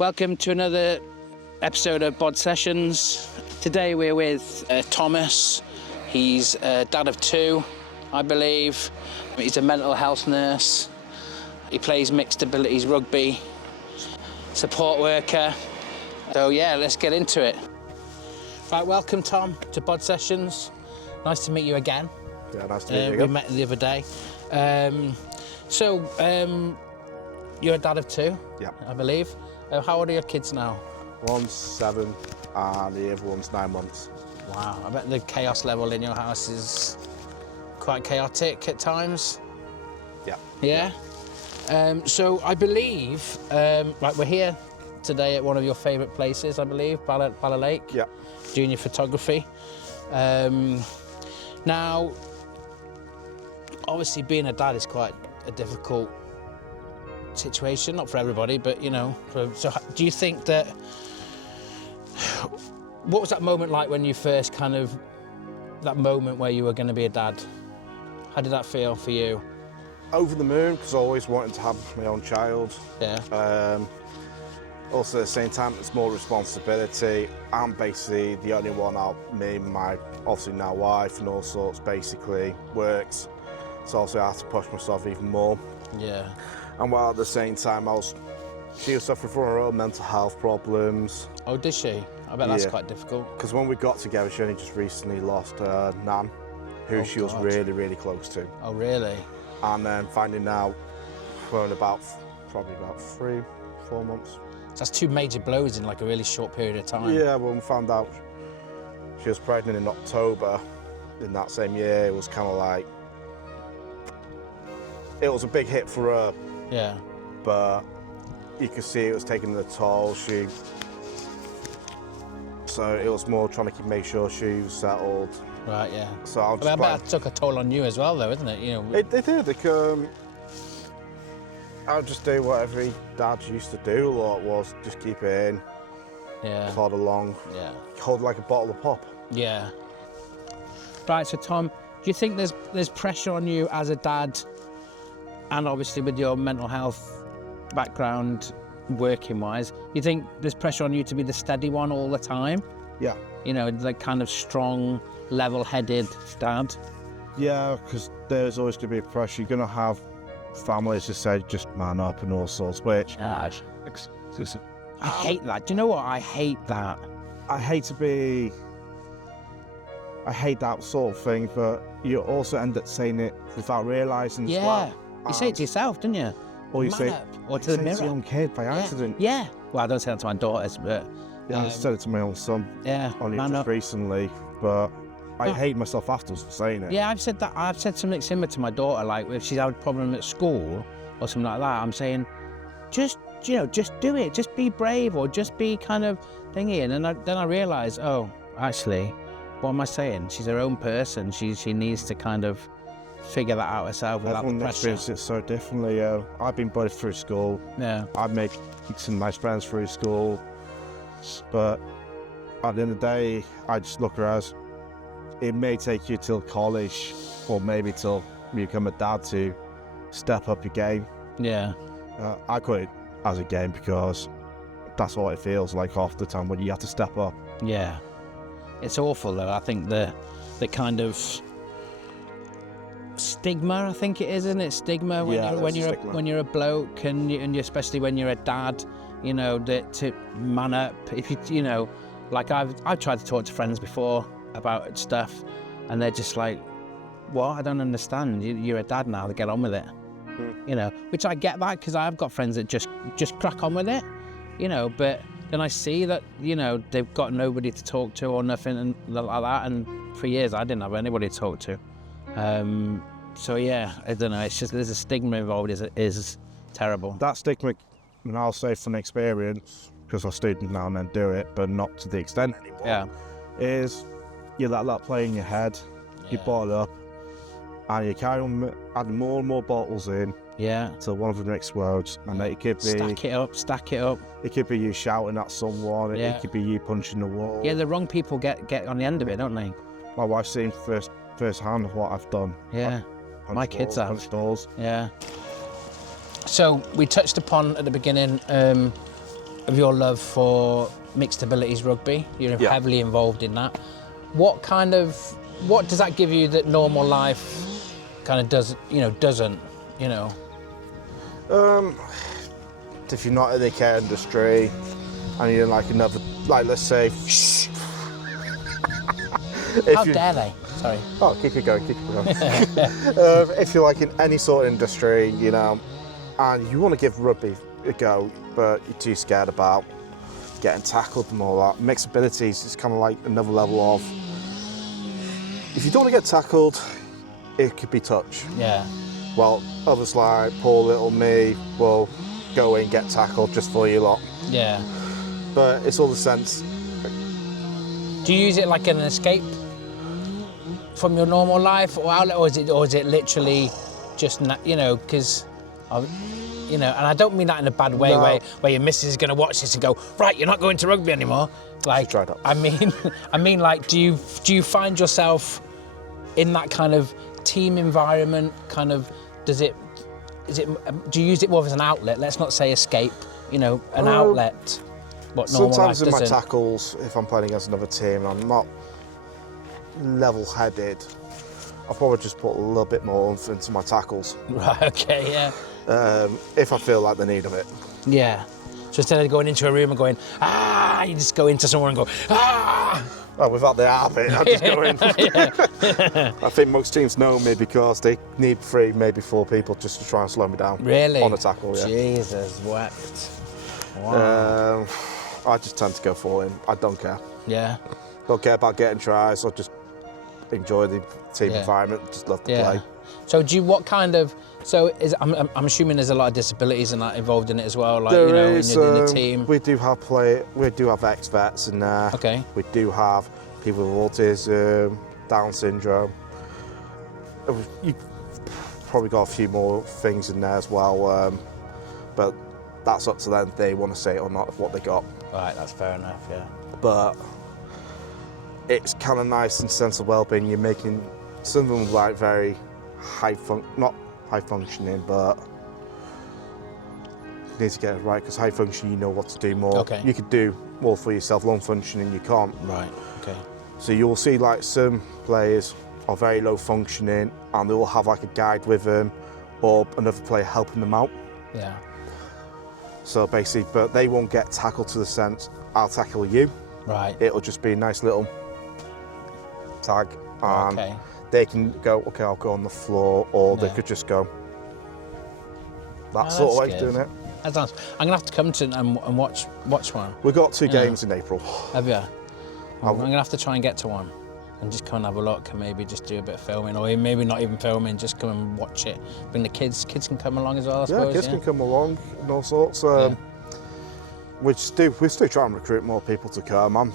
Welcome to another episode of BODS Sessions. Today we're with Thomas. He's a dad of two, I believe. He's a mental health nurse. He plays mixed abilities rugby, support worker. So yeah, let's get into it. Right, welcome Tom to BODS Sessions. Nice to meet you again. Yeah, nice to meet you We again. met the other day. You're a dad of two, Yeah. I believe. How old are your kids now? One's 7 and the other one's 9 months. Wow, I bet the chaos level in your house is quite chaotic at times. Yeah. Yeah? So I believe, right, we're here today at one of your favourite places, I believe, Bala Lake. Yeah. Junior photography. Now, obviously being a dad is quite a difficult situation, not for everybody, but you know, so do you think that, what was that moment like when you first that moment where you were going to be a dad? How did that feel for you? Over the moon, because I always wanted to have my own child. Yeah. Also at the same time, it's more responsibility. I'm basically the only one out, me and my obviously now wife and all sorts basically works. So also I have to push myself even more. Yeah. And while at the same time she was suffering from her own mental health problems. Oh, did she? I bet that's Yeah. quite difficult. Because when we got together, she only just recently lost her nan, who Oh, she was God. really, really close to. Oh, really? And then finding out we're in probably about 3-4 months. So that's two major blows in like a really short period of time. Yeah, when we found out she was pregnant in October in that same year, it was kind of like, it was a big hit for her, Yeah. but you could see it was taking the toll. So it was more trying to make sure she was settled. Right, yeah. So I was I just bet that took a toll on you as well, though, isn't it? You know. It did. I would just do what every dad used to do. A lot was just keep it in, Yeah. plod along, Yeah. hold like a bottle of pop. Yeah. Right, so Tom, do you think there's pressure on you as a dad, and obviously with your mental health background, working-wise, you think there's pressure on you to be the steady one all the time? Yeah. You know, the kind of strong, level-headed dad? Yeah, because there's always going to be pressure. You're going to have families who say, just man up and all sorts, which... I hate that. Do you know what? I hate that. I hate that sort of thing, but you also end up saying it without realising as well. You say it to yourself, don't you? Or you Man say, up. Or to the say it mirror. to your own kid by Yeah. accident. Yeah. Well, I don't say that to my daughters, but... Yeah, I said it to my own son Yeah, only man just up. recently, but I Oh. hate myself afterwards for saying it. Yeah, I've said that. I've said something similar to my daughter, like if she's had a problem at school or something like that, I'm saying, just do it. Just be brave, or just be kind of thingy. And then I realise, oh, actually, what am I saying? She's her own person. She needs to kind of figure that out herself without the Everyone pressure. experiences it so differently. I've been bullied through school. Yeah. I've made some nice friends through school, but at the end of the day, I just look at her as, it may take you till college or maybe till you become a dad to step up your game. Yeah. I call it as a game because that's what it feels like half the time when you have to step up. Yeah. It's awful though. I think the kind of stigma, I think it is, isn't it? Stigma when you're a bloke and you, especially when you're a dad, you know, that to man up. If you know, like I've tried to talk to friends before about stuff, and they're just like, "What? I don't understand. You're a dad now. Get on with it." You know, which I get that because I've got friends that just crack on with it, you know. But then I see that, you know, they've got nobody to talk to or nothing and like that. And for years I didn't have anybody to talk to. So yeah, I don't know. It's just there's a stigma involved. Is terrible. That stigma, and I'll say from experience, because I still now and then do it, but not to the extent anymore. Yeah. Is you let that play in your head, you bottle up, and you carry on adding more and more bottles in. Yeah. Till one of them explodes, and it could be stack it up. It could be you shouting at someone. Yeah. It could be you punching the wall. Yeah, the wrong people get on the end of it, don't they? My wife's seen first hand what I've done. Yeah. My kids have. Punched doors. Yeah. So we touched upon at the beginning of your love for mixed abilities rugby. You're heavily involved in that. What does that give you that normal life kind of doesn't? If you're not in the care industry and you're like another, like let's say, how dare they? Sorry. Oh, keep it going. If you're like in any sort of industry, and you want to give rugby a go, but you're too scared about getting tackled and all that, mixed abilities is kind of like another level of, if you don't want to get tackled, it could be touch. Yeah. Well, others like poor little me will go in, get tackled just for you lot. Yeah. But it's all the sense. Do you use it like an escape from your normal life or outlet, or is it literally just, because, and I don't mean that in a bad way, where your missus is going to watch this and go, right, you're not going to rugby anymore. Like, I mean, like, do you find yourself in that kind of team environment? Kind of, do you use it more as an outlet? Let's not say escape. An outlet. What normal sometimes life in my doesn't. tackles, if I'm playing against another team, I'm not level-headed. I'll probably just put a little bit more oomph into my tackles. Right. Okay. Yeah. If I feel like the need of it. Yeah. So instead of going into a room and going, you just go into someone and go, Well, without the bit, I just go in. I think most teams know me because they need 3, maybe 4 people just to try and slow me down. Really? On a tackle, yeah. Jesus, wept. Wow. I just tend to go for in. I don't care. Yeah. Don't care about getting tries. I just enjoy the team environment. Just love to play. So I'm assuming there's a lot of disabilities and that involved in it as well, like there in the team. We do have ex-vets in there. Okay. We do have people with autism, Down syndrome. You probably got a few more things in there as well, but that's up to them if they want to say it or not, what they got. Right, that's fair enough, yeah. But it's kind of nice in the sense of well-being. You're making some of them like very not high functioning, but you need to get it right, because high functioning, you know what to do more. Okay. You could do more for yourself. Low functioning, you can't. Right, okay. So you'll see like some players are very low functioning and they will have like a guide with them or another player helping them out. Yeah. So basically, but they won't get tackled to the sense, I'll tackle you. Right. It'll just be a nice little tag, and they can go, okay, I'll go on the floor, or they could just go. That sort of way of doing it. That sounds. I'm gonna have to come to and watch one. We've got 2 games in April. Have you? I'm gonna have to try and get to one, and just come and have a look, and maybe just do a bit of filming, or maybe not even filming, just come and watch it. Bring the kids. Kids can come along as well, I suppose. Kids can come along and all sorts. We still try and recruit more people to come. I'm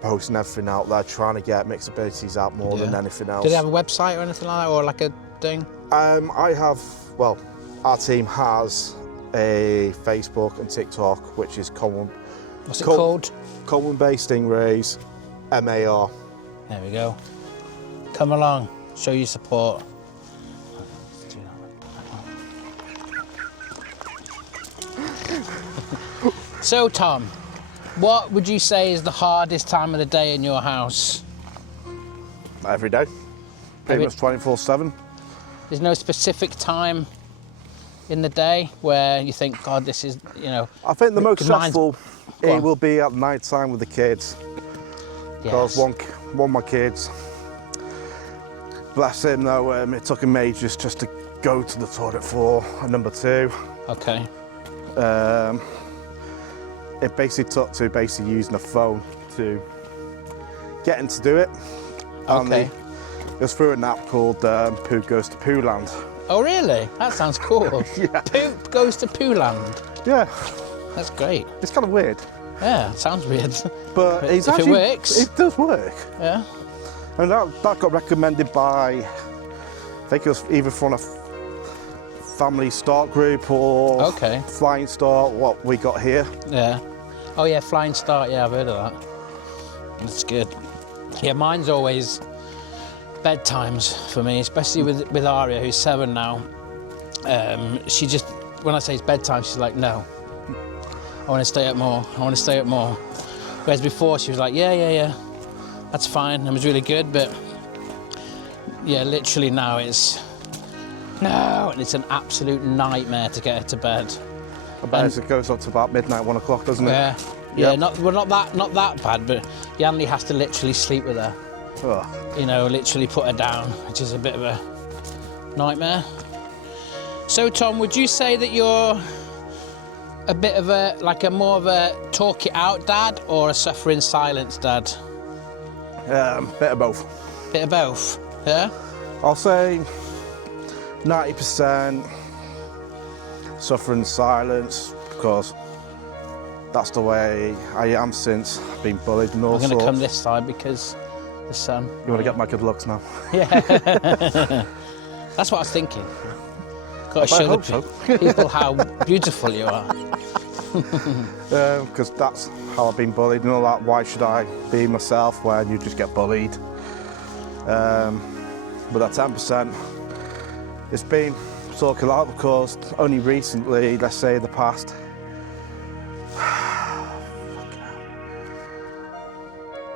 posting everything out there, trying to get mixed abilities out more than anything else. Do they have a website or anything like that, or like a thing? Our team has a Facebook and TikTok, which is Common. What's it called? Common Bay Stingrays, MAR. There we go. Come along, show your support. So, Tom, what would you say is the hardest time of the day in your house? Every day. Pretty much 24/7. There's no specific time in the day where you think, God, this is, I think the most stressful will be at night time with the kids. Because one of my kids, bless him though, it took him ages just to go to the toilet for a number 2. Okay. It basically took to using a phone to get him to do it. Okay. It was through an app called Poo Goes to Poo Land. Oh really? That sounds cool. Yeah. Poop goes to Poo Land. Yeah. That's great. It's kind of weird. Yeah, sounds weird. But if it works. It does work. Yeah. And that got recommended by, I think it was either from a family start group or Flying Start, what we got here. Yeah. Oh yeah, Flying Start, yeah, I've heard of that. That's good. Yeah, mine's always bedtimes for me, especially with Aria, who's 7 now. She just, when I say it's bedtime, she's like, no. I want to stay up more. I want to stay up more. Whereas before she was like, yeah, that's fine. It was really good, but yeah, literally now it's no, and it's an absolute nightmare to get her to bed. I bet it goes up to about midnight, 1 o'clock, doesn't it? Yeah, yeah, not that bad, but Yanley has to literally sleep with her. Ugh. You know, literally put her down, which is a bit of a nightmare. So Tom, would you say that you're a bit of a more of a talk it out dad or a suffer in silence dad? Bit of both. Bit of both, yeah? I'll say 90% suffer in silence, because that's the way I am since I've been bullied and all I'm going sorts. to come this side because the sun. You want to get my good looks now? Yeah. That's what I was thinking. Got to show the people how beautiful you are. Because that's how I've been bullied and all that. Why should I be myself when you just get bullied? But that 10%, it's been talking out because only recently, let's say the past,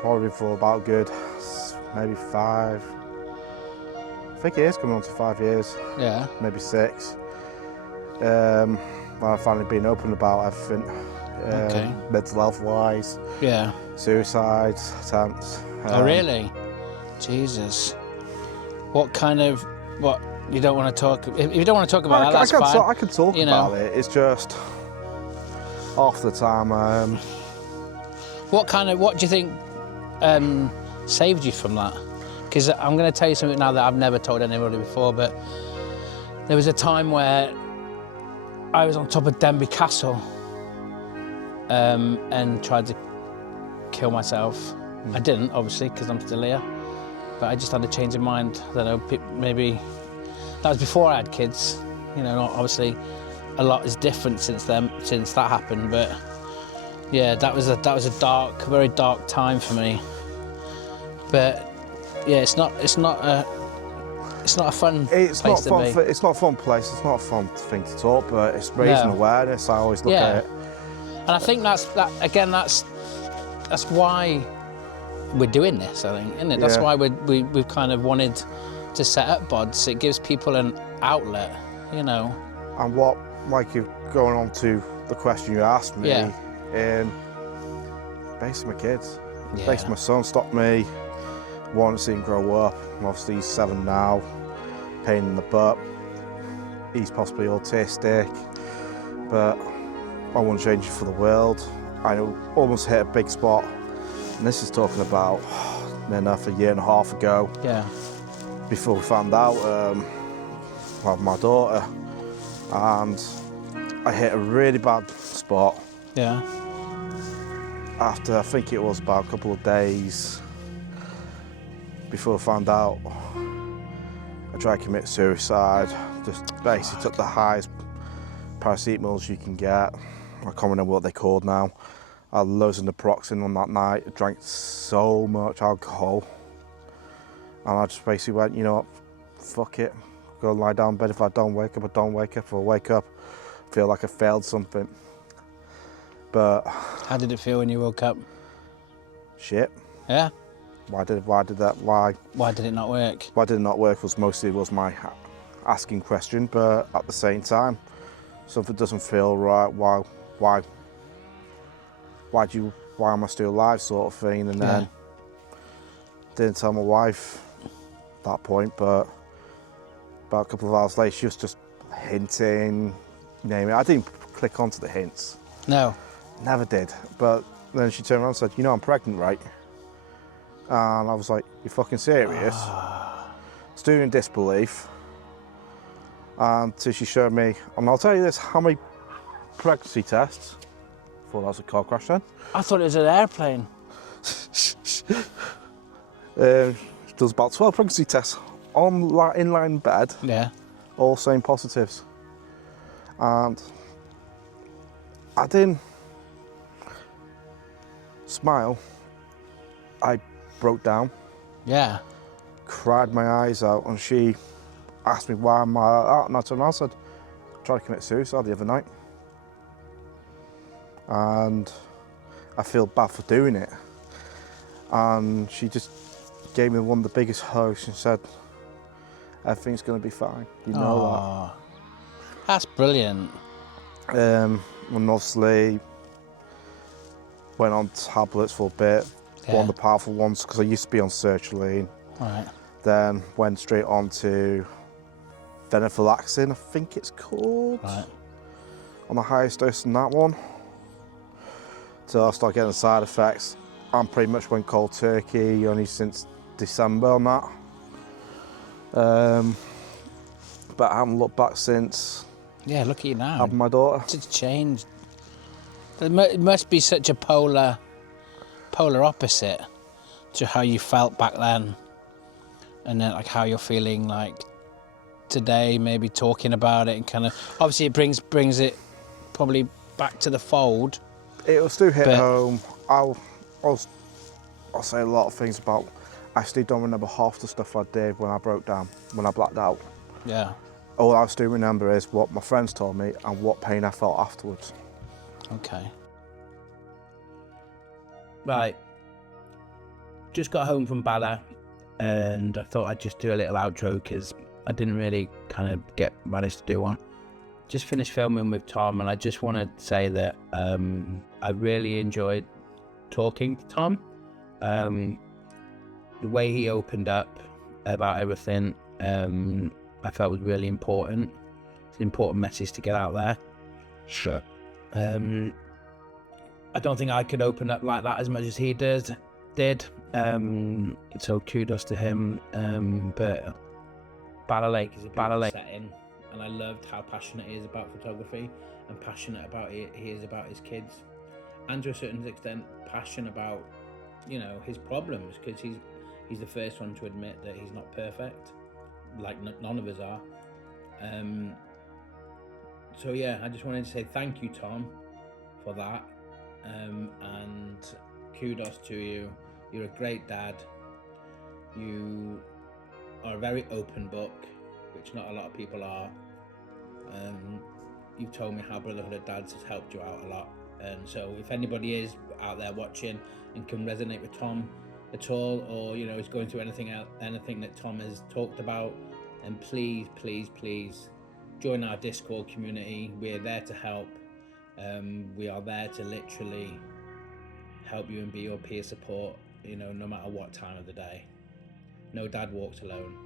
probably for about good, maybe 5, I think it is coming on to 5 years. Yeah. Maybe 6. When I've finally been open about everything, mental health wise, Yeah. suicides, attempts. Oh really? Jesus. What you don't want to talk? If you don't want to talk about that, that's fine. I can talk about it. It's just half the time. What do you think saved you from that? Because I'm going to tell you something now that I've never told anybody before, but there was a time where I was on top of Denby Castle and tried to kill myself. I didn't, obviously, because I'm still here, but I just had a change of mind. I don't know, maybe that was before I had kids. You know, obviously a lot is different since that happened, but yeah, that was a very dark time for me. But yeah, it's not a fun place to be. It's not a fun place. It's not a fun thing to talk, but it's raising awareness. I always look at it. And I think that's why we're doing this. I think, isn't it? That's why we've kind of wanted to set up BODS. It gives people an outlet, you know. And what, like, you're going on to the question you asked me, basically my kids, basically my son stopped me. Want to see him grow up. Obviously he's 7 now, pain in the butt. He's possibly autistic, but I wouldn't change it for the world. I almost hit a big spot, and this is talking about enough a year and a half ago. Yeah. Before we found out about my daughter, and I hit a really bad spot. Yeah. After I think it was about a couple of days. Before I found out, I tried to commit suicide. Just basically took the highest paracetamols you can get. I can't remember what they're called now. I had loads of naproxen on that night. I drank so much alcohol. And I just basically went, you know what, fuck it. Go lie down in bed. If I don't wake up, I don't wake up. If I wake up, I feel like I failed something. But... How did it feel when you woke up? Shit. Yeah? Why did it not work? Why did it not work was my asking question, but at the same time, something doesn't feel right. Why am I still alive, sort of thing? And then didn't tell my wife at that point, but about a couple of hours later, she was just hinting, naming it. I didn't click onto the hints. No. Never did. But then she turned around and said, "You know I'm pregnant, right?" And I was like, "You fucking serious?" Still in disbelief. Until she showed me, and I'll tell you this, how many pregnancy tests? I thought that was a car crash then. I thought it was an airplane. Does about 12 pregnancy tests on inline bed. Yeah. All saying positives. And I didn't smile. I broke down. Yeah. Cried my eyes out, and she asked me why am I like that, and I turned around and said, I tried to commit suicide the other night. and I feel bad for doing it. And she just gave me one of the biggest hugs and said, everything's going to be fine, you know That's brilliant. And obviously went on tablets for a bit, one of the powerful ones, because I used to be on sertraline. Right. Then went straight on to venlafaxine, I think it's called, on the highest dose than that one. So I started getting the side effects. I pretty much went cold turkey only since December on that. But I haven't looked back since. Yeah, look at you now. Having my daughter. It's changed. It must be such a polar opposite to how you felt back then, and then like how you're feeling like today, maybe talking about it, and kind of obviously it brings it probably back to the fold. It'll still hit home. I'll say a lot of things about. I still don't remember half the stuff I did when I broke down, when I blacked out. Yeah. All I still remember is what my friends told me and what pain I felt afterwards. Okay. Right. Just got home from Bala, and I thought I'd just do a little outro because I didn't really kind of manage to do one. Just finished filming with Tom, and I just want to say that I really enjoyed talking to Tom. The way he opened up about everything, I felt was really important. It's an important message to get out there. Sure. I don't think I could open up like that as much as he did. So kudos to him. But Bala Lake is a Bala Lake setting, and I loved how passionate he is about photography and passionate about he is about his kids, and to a certain extent passionate about, you know, his problems, because he's the first one to admit that he's not perfect, like none of us are. So yeah, I just wanted to say thank you, Tom, for that, and kudos to you. You're a great dad. You are a very open book, which not a lot of people are. You've told me how Brotherhood of Dads has helped you out a lot, and so if anybody is out there watching and can resonate with Tom at all, or you know is going through anything that Tom has talked about, then please join our Discord community. We're there to help. We are there to literally help you and be your peer support, you know, no matter what time of the day. No dad walks alone.